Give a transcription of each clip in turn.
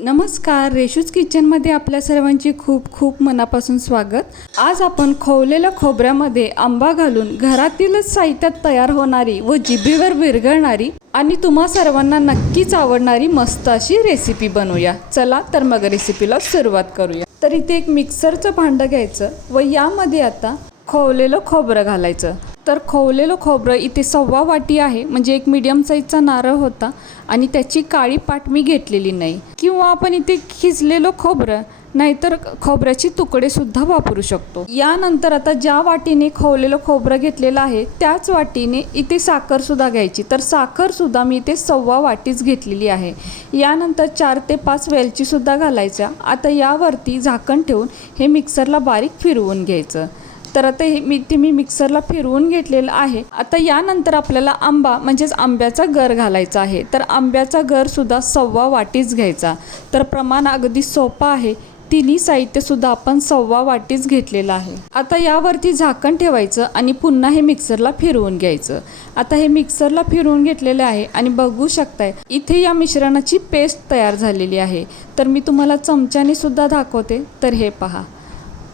नमस्कार, रेशूज किचनमध्ये आपल्या सर्वांचे खूप खूप मनापासून स्वागत। आज आपण खवलेल्या खोबऱ्यामध्ये आंबा घालून घरातीलच साहित्यात तयार होणारी व जिभेवर विरघळणारी आणि तुम्हा सर्वांना नक्कीच आवडणारी मस्त अशी रेसिपी बनवूया। चला तर मग रेसिपीला सुरुवात करूया। तर इथे एक मिक्सरचं भांडं घ्यायचं व यामध्ये आता खवलेलं खोबरं घालायचं। तर खवलेलं खोबरं इथे 1.25 वाटी आहे, म्हणजे एक मीडियम साईजचा नारळ होता आणि त्याची काळी पाट मी घेतलेली नाही। किंवा आपण इथे खिसलेलं खोबरं नाहीतर खोबऱ्याचे तुकडे सुद्धा वापरू शकतो। यानंतर आता ज्या वाटीने खवलेलं खोबरं घेतलेलं आहे त्याच वाटीने इथे साखर सुद्धा घ्यायची। तर साखर सुद्धा मी इथे 1.25 वाटीच घेतलेली आहे। यानंतर 4 ते 5 वेलची सुद्धा घालायच्या। आता यावरती झाकण ठेवून हे मिक्सरला बारीक फिरवून घ्यायचं। तर आता मी मिक्सरला फिरवून घेतलेलं आहे। आता यानंतर आपल्याला आंबा म्हणजेच आंब्याचा गर घालायचा आहे। तर आंब्याचा गर सुद्धा 1.25 वाटीच घ्यायचा। तर प्रमाण अगदी सोपं आहे। तिन्ही साहित्य सुद्धा आपण 1.25 वाटीच घेतलेलं आहे। आता यावरती झाकण ठेवायचं आणि पुन्हा हे मिक्सरला फिरवून घ्यायचं। आता हे मिक्सरला फिरवून घेतलेले आहे आणि बघू शकताय इथे या मिश्रणाची पेस्ट तयार झालेली आहे। तर मी तुम्हाला चमच्याने सुद्धा दाखवते। तर हे पहा,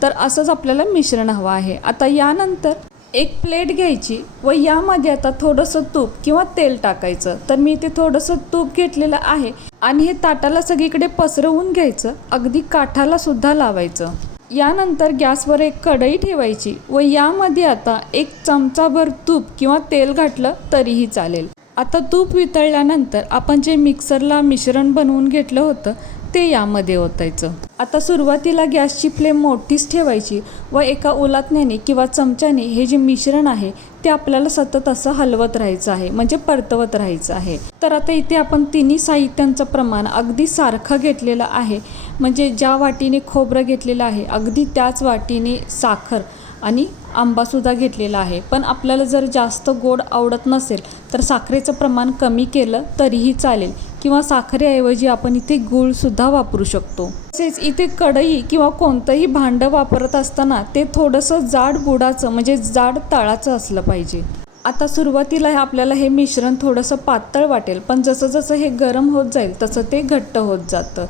तर असंच आपल्याला मिश्रण हवं आहे। आता यानंतर एक प्लेट घ्यायची व यामध्ये आता थोडंसं तूप किंवा तेल टाकायचं। तर मी इथे थोडंसं तूप घेतलेलं आहे आणि हे ताटाला सगळीकडे पसरवून घ्यायचं, अगदी काठाला सुद्धा लावायचं। यानंतर गॅसवर एक कढई ठेवायची व यामध्ये आता 1 चमचाभर तूप किंवा तेल घातलं तरीही चालेल। आता तूप वितळल्यानंतर आपण जे मिक्सरला मिश्रण बनवून घेतलं होतं ते यामध्ये ओतायचं। आता सुरुवातीला गॅसची फ्लेम मोठीच ठेवायची व एका उलटण्याने किंवा चमच्याने हे जे मिश्रण आहे ते आपल्याला सतत असं हलवत राहायचं आहे, म्हणजे परतवत राहायचं आहे। तर आता इथे आपण तिन्ही साहित्यांचं प्रमाण अगदी सारखं घेतलेलं आहे, म्हणजे ज्या वाटीने खोबरं घेतलेलं आहे अगदी त्याच वाटीने साखर आणि आंबासुद्धा घेतलेला आहे। पण आपल्याला जर जास्त गोड आवडत नसेल तर साखरेचं प्रमाण कमी केलं तरीही चालेल किंवा साखरेऐवजी आपण इथे गूळसुद्धा वापरू शकतो। तसेच इथे कढई किंवा कोणतंही भांडं वापरत असताना ते थोडंसं जाड बुडाचं म्हणजे जाड तळाचं असलं पाहिजे। आता सुरुवातीला आपल्याला हे मिश्रण थोडंसं पातळ वाटेल, पण जसं जसं हे गरम होत जाईल तसं ते घट्ट होत जातं।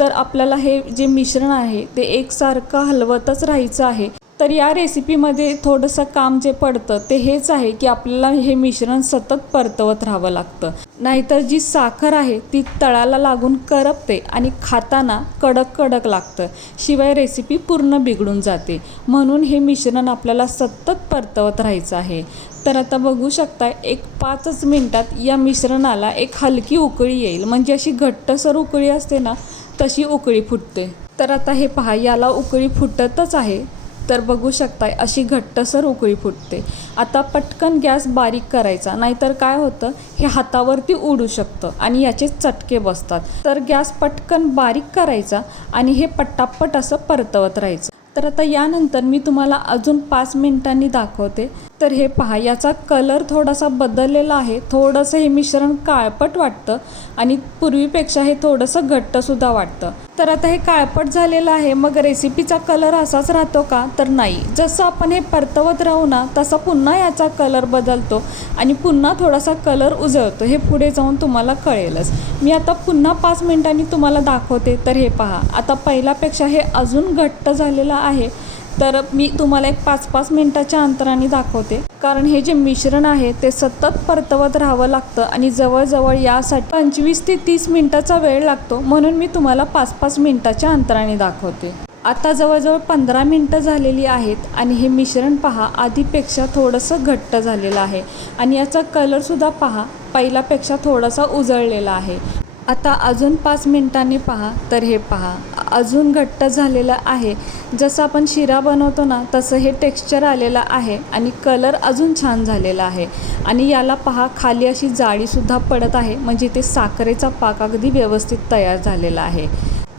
तर आपल्याला हे जे मिश्रण आहे ते एकसारखं हलवतच राहायचं आहे। तर या रेसिपीमध्ये थोडंसं काम जे पडतं ते हेच आहे की आपल्याला हे मिश्रण सतत परतवत राहावं लागतं, नाहीतर जी साखर आहे ती तळाला लागून करपते आणि खाताना कडक कडक लागतं, शिवाय रेसिपी पूर्ण बिघडून जाते। म्हणून हे मिश्रण आपल्याला सतत परतवत राहायचं आहे। तर आता बघू शकता एक 5 मिनिटात या मिश्रणाला एक हलकी उकळी येईल, म्हणजे अशी घट्टसर उकळी असते ना तशी उकळी फुटते। तर आता हे पहा, याला उकळी फुटतच आहे। तर बघू शकताय अशी घट्टसर उकळी फुटते। आता पटकन गॅस बारीक करायचा, नाहीतर काय होतं हे हातावरती उडू शकतं आणि याचे चटके बसतात। तर गॅस पटकन बारीक करायचा आणि हे पटापट असं परतवत राहायचं। तर आता यानंतर मी तुम्हाला अजून 5 मिनिटांनी दाखवते। तर हे पहा, याचा कलर थोडासा बदललेला आहे, थोडंसं हे मिश्रण काळपट वाटतं आणि पूर्वीपेक्षा हे थोडंसं घट्टसुद्धा वाटतं। तर आता हे काळपट झालेलं आहे, मग रेसिपीचा कलर असाच राहतो का? तर नाही, जसं आपण हे परतवत राहू ना तसा पुन्हा याचा कलर बदलतो आणि पुन्हा थोडासा कलर उजळतो, हे पुढे जाऊन तुम्हाला कळेलच। मी आता पुन्हा 5 मिनिटांनी तुम्हाला दाखवते। तर हे पहा, आता पहिल्यापेक्षा हे अजून घट्ट झालेलं आहे। तर मी तुम्हाला एक 5-5 मिनिटाच्या अंतराने दाखवते, कारण हे जे मिश्रण आहे ते सतत परतवत राहावं लागतं आणि जवळजवळ यासाठी 25 ते 30 मिनिटाचा वेळ लागतो, म्हणून मी तुम्हाला 5-5 मिनिटाच्या अंतराने दाखवते। आता जवळजवळ 15 मिनिटं झालेली आहेत आणि हे मिश्रण पहा आधीपेक्षा थोडंसं घट्ट झालेलं आहे आणि याचा कलरसुद्धा पहा पहिल्यापेक्षा थोडासा उजळलेला आहे। आता अजून 5 मिनिटांनी पहा। तर हे पहा, अजून घट्ट झालेलं आहे। जसं आपण शिरा बनवतो ना तसं हे टेक्स्चर आलेलं आहे आणि कलर अजून छान झालेला आहे आणि याला पहा खाली अशी जाळीसुद्धा पडत आहे, म्हणजे ते साखरेचा पाक अगदी व्यवस्थित तयार झालेला आहे।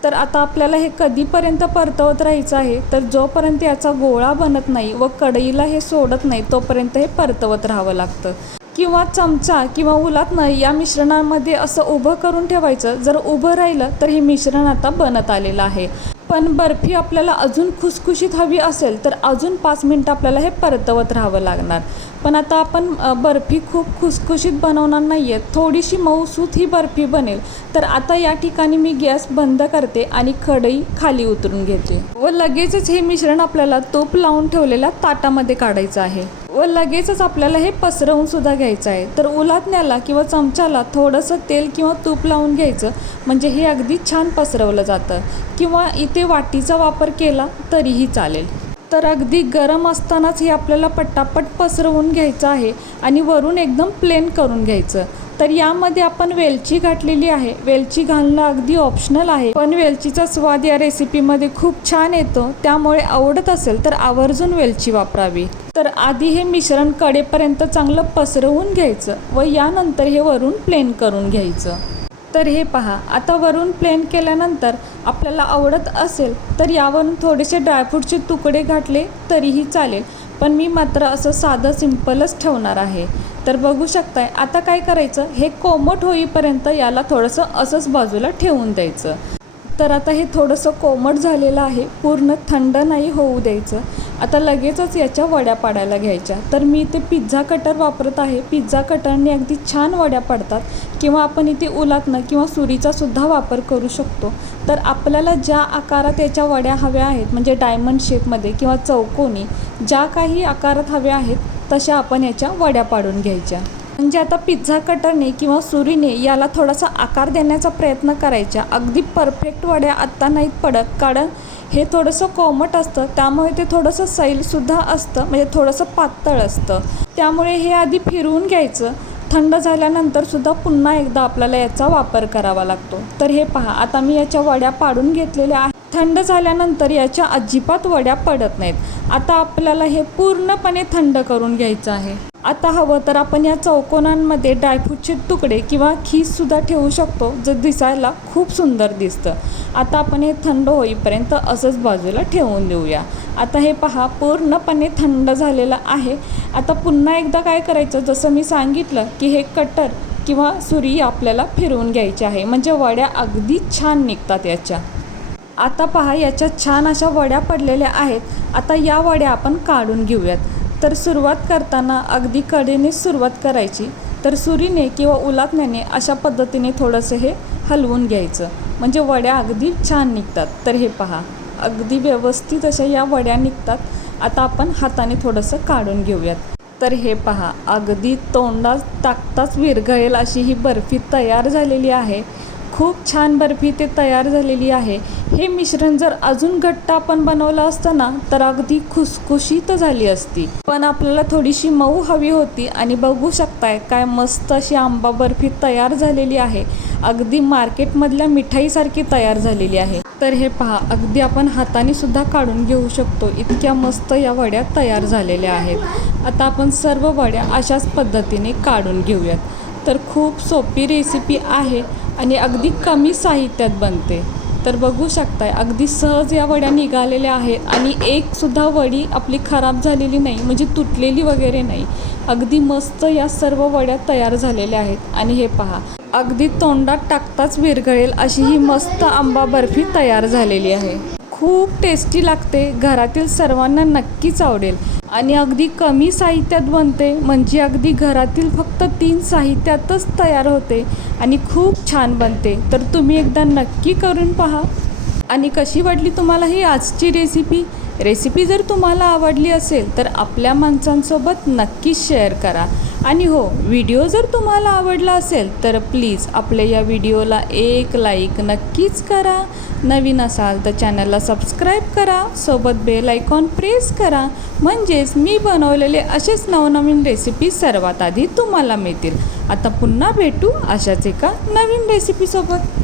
तर आता आपल्याला हे कधीपर्यंत परतवत राहायचं आहे? तर जोपर्यंत याचा गोळा बनत नाही व कढईला हे सोडत नाही तोपर्यंत हे परतवत राहावं लागतं। किंवा चमचा किंवा उलटणं या मिश्रणामध्ये असं उभं करून ठेवायचं। जर उभं राहिलं तर हे मिश्रण आता बनत आलेलं आहे, पण बर्फी आपल्याला अजून खुसखुशीत हवी असेल तर अजून 5 मिनटं आपल्याला हे परतवत राहावं लागणार. पण आता आपण बर्फी खूप खुसखुशीत बनवणार नाही आहे, थोडीशी मऊसूत ही बर्फी बनेल. तर आता या ठिकाणी मी गॅस बंद करते आणि कढई खाली उतरून घेते व लगेचच हे मिश्रण आपल्याला तूप लावून ठेवलेल्या ताटामध्ये काढायचं आहे व लगेचच आपल्याला हे पसरवून सुद्धा घ्यायचं आहे. तर उलथण्याला किंवा चमच्याला थोडंसं तेल किंवा तूप लावून घ्यायचं, म्हणजे हे अगदी छान पसरवलं जातं. किंवा इथे वाटीचा वापर केला तरीही चालेल. तर अगदी गरम असतानाच हे आपल्याला पटापट पसरवून घ्यायचं आहे आणि वरून एकदम प्लेन करून घ्यायचं. तर यामध्ये आपण वेलची घातलेली आहे. वेलची घालणं अगदी ऑप्शनल आहे, पण वेलचीचा स्वाद या रेसिपीमध्ये खूप छान येतो. त्यामुळे आवडत असेल तर आवर्जून वेलची वापरावी. तर आधी हे मिश्रण कडेपर्यंत चांगलं पसरवून घ्यायचं व यानंतर हे वरून प्लेन करून घ्यायचं. तर हे पहा, आता वरून प्लेन केल्यानंतर आपल्याला आवडत असेल तर यावरून थोडेसे ड्रायफ्रूटचे तुकडे घातले तरीही चालेल, पण मी मात्र असं साधं सिंपलच ठेवणार आहे. तर बघू शकताय, आता काय करायचं, हे कोमट होईपर्यंत याला थोडंसं असंच बाजूला ठेवून द्यायचं. तर आता हे थोडंसं कोमट झालेलं आहे, पूर्ण थंड नाही होऊ द्यायचं. आता लगेचच याच्या वड्या पाडायला घ्यायच्या. तर मी इथे पिझ्झा कटर वापरत आहे. पिझ्झा कटरने अगदी छान वड्या पडतात, किंवा आपण इथे उलथनं किंवा सुरीचा सुद्धा वापर करू शकतो. तर आपल्याला ज्या आकारात याच्या वड्या हव्या आहेत, म्हणजे डायमंड शेपमध्ये किंवा चौकोनी, ज्या काही आकारात हव्या आहेत तशा आपण याच्या वड्या पाडून घ्यायच्या. म्हणजे आता पिझ्झा कटरने किंवा सुरीने याला थोडासा आकार देण्याचा प्रयत्न करायचा. अगदी परफेक्ट वड्या आत्ता नाहीत पडत, कारण हे थोडंसं कोमट असतं, त्यामुळे ते थोडंसं सैलसुद्धा असतं, म्हणजे थोडंसं पातळ असतं. त्यामुळे हे आधी फिरवून घ्यायचं. थंड झाल्यानंतरसुद्धा पुन्हा एकदा आपल्याला याचा वापर करावा लागतो. तर हे पहा, आता मी याच्या वड्या पाडून घेतलेल्या आहेत. थंड झाल्यानंतर याच्या अजिबात वड्या पडत नाहीत. आता आपल्याला हे पूर्णपणे थंड करून घ्यायचं आहे. आता हवं तर आपण या चौकोनांमध्ये ड्रायफ्रूटचे तुकडे किंवा खीससुद्धा ठेवू शकतो, जे दिसायला खूप सुंदर दिसतं. आता आपण हे थंड होईपर्यंत असंच बाजूला ठेवून देऊया. आता हे पहा, पूर्णपणे थंड झालेलं आहे. आता पुन्हा एकदा काय करायचं, जसं मी सांगितलं की हे कटर किंवा सुरी आपल्याला फिरवून घ्यायची आहे, म्हणजे वड्या अगदी छान निघतात याच्या. आता पहा, याच्या छान अशा वड्या पडलेल्या आहेत. आता या वड्या आपण काढून घेऊयात. तर सुरुवात करताना अगदी कडेने सुरुवात करायची. तर सुरीने किंवा उलथण्याने अशा पद्धतीने थोडंसं हे हलवून घ्यायचं, म्हणजे वड्या अगदी छान निघतात. तर हे पहा, अगदी व्यवस्थित अशा या वड्या निघतात. आता आपण हाताने थोडंसं काढून घेऊयात. तर हे पहा, अगदी तोंडात टाकताच विरघळेल अशी ही बर्फी तयार झालेली आहे. खूप छान बर्फी ते तयार झालेली आहे. हे मिश्रण जर अजून घट्ट आपण बनवलं असतं ना, तर अगदी खुसखुशीत झाली असती, पण आपल्याला थोडीशी मऊ हवी होती. आणि बघू शकताय, काय मस्त अशी आंबा बर्फी तयार झालेली आहे. अगदी मार्केटमधल्या मिठाईसारखी तयार झालेली आहे. तर हे पहा, अगदी आपण हाताने सुद्धा काढून घेऊ शकतो, इतक्या मस्त या वड्या तयार झालेल्या आहेत. आता आपण सर्व वड्या अशाच पद्धतीने काढून घेऊयात. तर खूप सोपी रेसिपी आहे आणि अगदी कमी साहित्यात बनते. तर बघू शकताय, अगदी सहज या वड्या निघालेल्या आहेत आणि एकसुद्धा वडी आपली खराब झालेली नाही, म्हणजे तुटलेली वगैरे नाही. अगदी मस्त या सर्व वड्या तयार झालेल्या आहेत. आणि हे पहा, अगदी तोंडात टाकताच विरघळेल अशी ही मस्त आंबा बर्फी तयार झालेली आहे. खूप टेस्टी लागते, घरातील सर्वांना नक्कीच आवडेल आणि अगदी कमी साहित्यात बनते, म्हणजे अगदी घरातील फक्त 3 साहित्यातच तयार होते आणि खूप छान बनते. तर तुम्ही एकदा नक्की करून पहा. आणि कशी वाटली तुम्हाला ही आजची रेसिपी जर तुम्हाला आवडली असेल तर आपल्या माणसांसोबत नक्कीच शेअर करा. आणि हो, व्हिडिओ जर तुम्हाला आवडला असेल तर प्लीज आपल्या या व्हिडिओला एक लाईक नक्कीच करा. नवीन असाल तर चॅनलला सबस्क्राईब करा, सोबत बेल आयकॉन प्रेस करा, म्हणजेच मी बनवलेले असेच नवनवीन रेसिपी सर्वात आधी तुम्हाला मिळतील. आता पुन्हा भेटू अशाच एका नवीन रेसिपीसोबत.